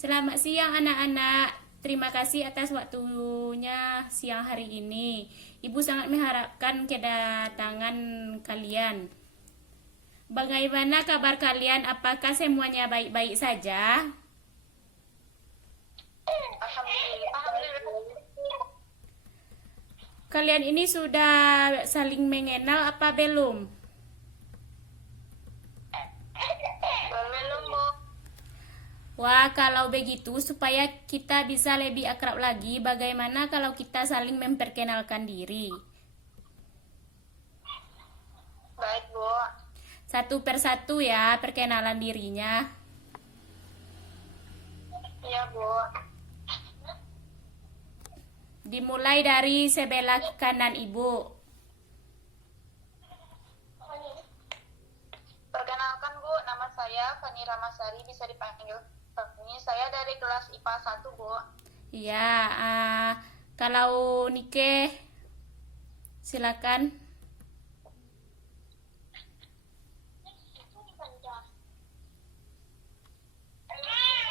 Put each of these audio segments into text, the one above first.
Selamat siang anak-anak. Terima kasih atas waktunya siang hari ini. Ibu sangat mengharapkan kedatangan kalian. Bagaimana kabar kalian? Apakah semuanya baik-baik saja? Alhamdulillah. Kalian ini sudah saling mengenal apa belum? Belum, Bu. Wah, kalau begitu supaya kita bisa lebih akrab lagi, bagaimana kalau kita saling memperkenalkan diri? Baik, Bu. Satu persatu ya, perkenalan dirinya. Iya, Bu. Dimulai dari sebelah kanan ibu. Perkenalkan, Bu, nama saya Fani Ramasari, bisa dipanggil Fani. Saya dari kelas IPA 1, Bu. Ya, kalau Nike, silakan.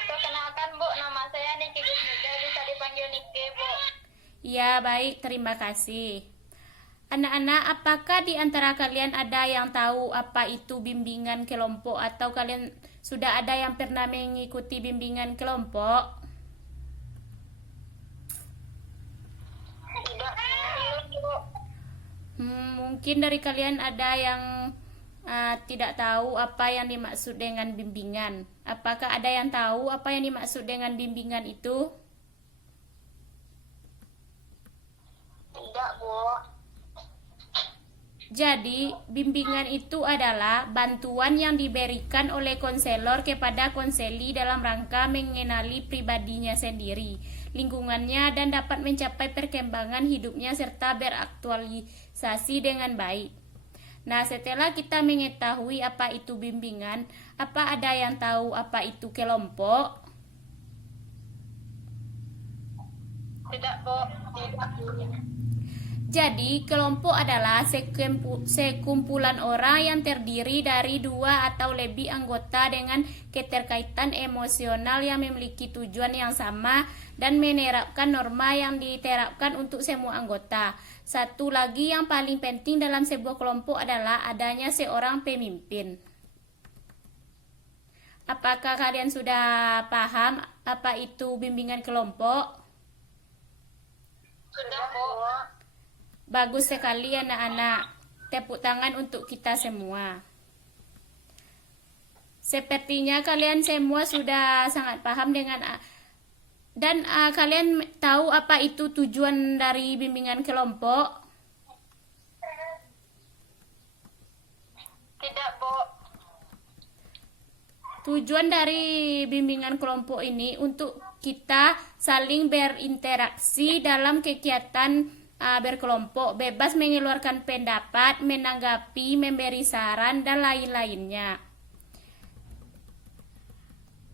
Perkenalkan, Bu, nama saya Niki Gusnida, bisa dipanggil Nike, Bu. Ya, baik, terima kasih. Anak-anak, apakah di antara kalian ada yang tahu apa itu bimbingan kelompok atau kalian sudah ada yang pernah mengikuti bimbingan kelompok? Tidak, belum, Bu. Mungkin dari kalian ada yang tidak tahu apa yang dimaksud dengan bimbingan. Apakah ada yang tahu apa yang dimaksud dengan bimbingan itu? Tidak, Bu. Jadi, bimbingan itu adalah bantuan yang diberikan oleh konselor kepada konseli dalam rangka mengenali pribadinya sendiri, lingkungannya, dan dapat mencapai perkembangan hidupnya serta beraktualisasi dengan baik. Nah, setelah kita mengetahui apa itu bimbingan, apa ada yang tahu apa itu kelompok? Tidak, Bu. Tidak. Jadi, kelompok adalah sekumpulan orang yang terdiri dari dua atau lebih anggota dengan keterkaitan emosional yang memiliki tujuan yang sama dan menerapkan norma yang diterapkan untuk semua anggota. Satu lagi yang paling penting dalam sebuah kelompok adalah adanya seorang pemimpin. Apakah kalian sudah paham apa itu bimbingan kelompok? Sudah, Bu. Bagus sekali anak-anak. Tepuk tangan untuk kita semua. Sepertinya kalian semua sudah sangat paham dengan dan kalian tahu apa itu tujuan dari bimbingan kelompok? Tidak, Bu. Tujuan dari bimbingan kelompok ini untuk kita saling berinteraksi dalam kegiatan berkelompok, bebas mengeluarkan pendapat, menanggapi, memberi saran, dan lain-lainnya.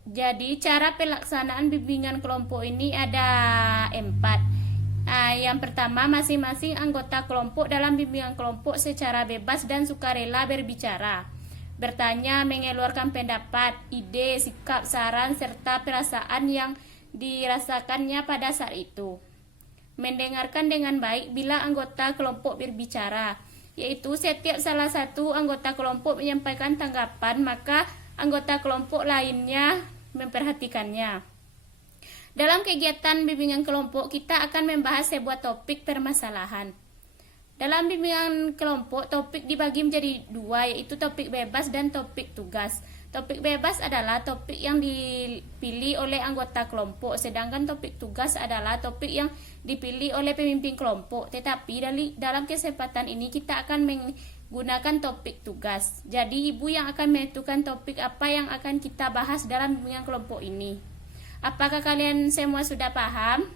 Jadi, cara pelaksanaan bimbingan kelompok ini ada 4. Yang pertama, masing-masing anggota kelompok dalam bimbingan kelompok secara bebas dan sukarela berbicara, bertanya, mengeluarkan pendapat, ide, sikap, saran, serta perasaan yang dirasakannya pada saat itu. Mendengarkan dengan baik bila anggota kelompok berbicara, yaitu setiap salah satu anggota kelompok menyampaikan tanggapan, maka anggota kelompok lainnya memperhatikannya. Dalam kegiatan bimbingan kelompok, kita akan membahas sebuah topik permasalahan. Dalam bimbingan kelompok, topik dibagi menjadi 2, yaitu topik bebas dan topik tugas. Topik bebas adalah topik yang dipilih oleh anggota kelompok, sedangkan topik tugas adalah topik yang dipilih oleh pemimpin kelompok. Tetapi dalam kesempatan ini kita akan menggunakan topik tugas. Jadi ibu yang akan menentukan topik apa yang akan kita bahas dalam bimbingan kelompok ini. Apakah kalian semua sudah paham?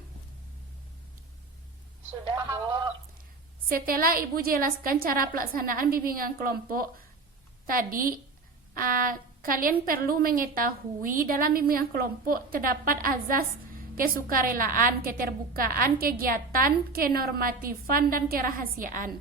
Sudah, Bu. Setelah ibu jelaskan cara pelaksanaan bimbingan kelompok tadi, kalian perlu mengetahui dalam bimbingan kelompok terdapat azas kesukarelaan, keterbukaan, kegiatan, kenormatifan, dan kerahasiaan.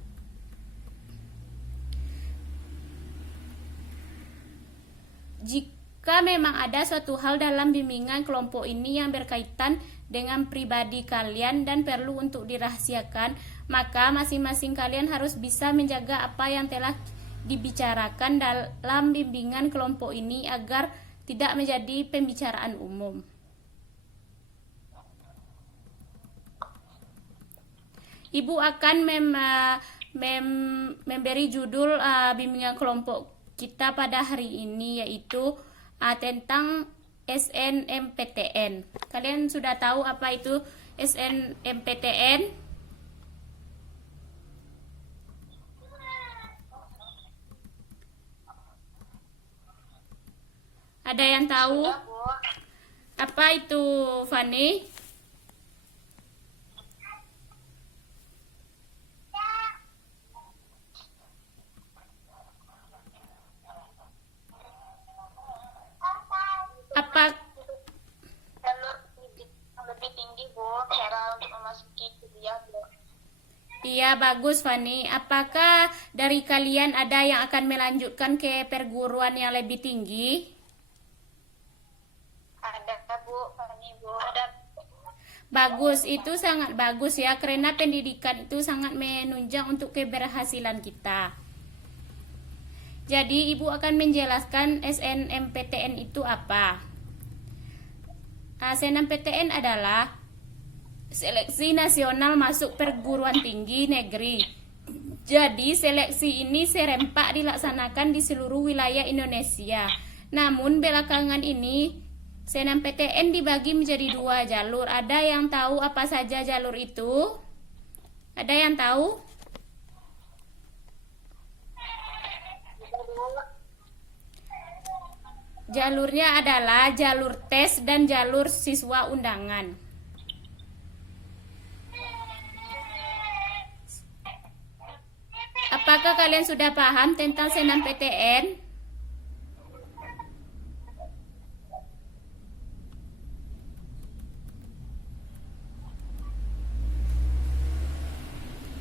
Jika Jika memang ada suatu hal dalam bimbingan kelompok ini yang berkaitan dengan pribadi kalian dan perlu untuk dirahasiakan, maka masing-masing kalian harus bisa menjaga apa yang telah dibicarakan dalam bimbingan kelompok ini agar tidak menjadi pembicaraan umum. Ibu akan memberi judul bimbingan kelompok kita pada hari ini, yaitu tentang SNMPTN. Kalian sudah tahu apa itu SNMPTN? Ada yang tahu? Sudah, Bu. Apa itu, Fani? Apa Jalur yang lebih tinggi, Bu, cara untuk memasuki kuliah, Bu. Iya, bagus, Fani. Apakah dari kalian ada yang akan melanjutkan ke perguruan yang lebih tinggi? Ada, Bu, Fani, Bu. Ada. Bagus, itu sangat bagus ya, karena pendidikan itu sangat menunjang untuk keberhasilan kita. Jadi, Ibu akan menjelaskan SNMPTN itu apa. SNMPTN adalah Seleksi Nasional Masuk Perguruan Tinggi Negeri. Jadi, seleksi ini serempak dilaksanakan di seluruh wilayah Indonesia. Namun, belakangan ini SNMPTN dibagi menjadi 2 jalur. Ada yang tahu apa saja jalur itu? Ada yang tahu? Jalurnya adalah jalur tes dan jalur siswa undangan. Apakah kalian sudah paham tentang SNMPTN?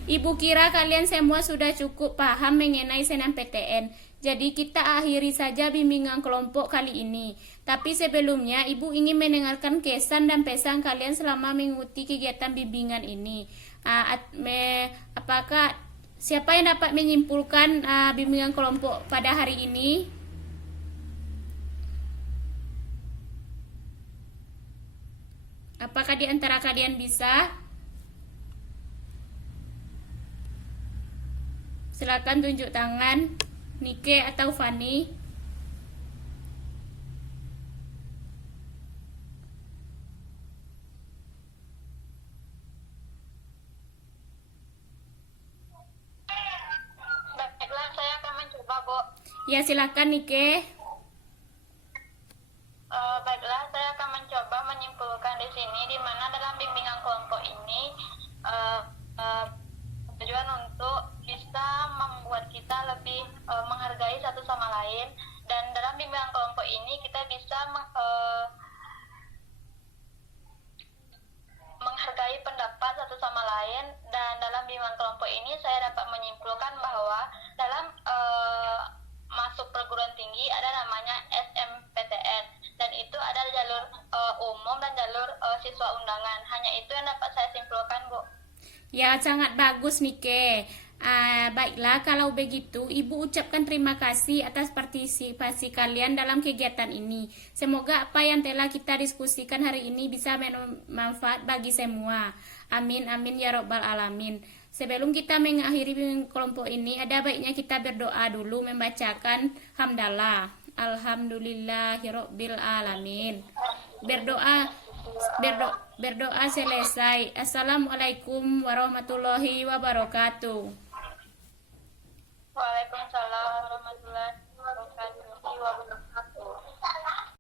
Ibu kira kalian semua sudah cukup paham mengenai SNMPTN. Jadi kita akhiri saja bimbingan kelompok kali ini. Tapi sebelumnya Ibu ingin mendengarkan kesan dan pesan kalian selama mengikuti kegiatan bimbingan ini. Apakah siapa yang dapat menyimpulkan bimbingan kelompok pada hari ini? Apakah di antara kalian bisa? Silakan tunjuk tangan, Nike atau Fani. Baiklah, saya akan mencoba, Bu. Ya, silakan Nike. Baiklah, saya akan mencoba menyimpulkan di sini, di mana dalam bimbingan kelompok ini tujuan untuk bisa membuat kita lebih menghargai satu sama lain, dan dalam bimbingan kelompok ini kita bisa menghargai pendapat satu sama lain. Dan dalam bimbingan kelompok ini saya dapat menyimpulkan bahwa dalam masuk perguruan tinggi ada namanya SMPTN, dan itu ada jalur umum dan jalur siswa undangan. Hanya itu yang dapat saya simpulkan, Bu. Ya, sangat bagus Nike. Baiklah, kalau begitu Ibu ucapkan terima kasih atas partisipasi kalian dalam kegiatan ini. Semoga apa yang telah kita diskusikan hari ini bisa bermanfaat bagi semua. Amin, amin ya robbal alamin. Sebelum kita mengakhiri kelompok ini, ada baiknya kita berdoa dulu, membacakan hamdalah. Alhamdulillahirabbil alamin. Berdoa selesai. Assalamualaikum warahmatullahi wabarakatuh. Waalaikumsalam warahmatullahi wabarakatuh.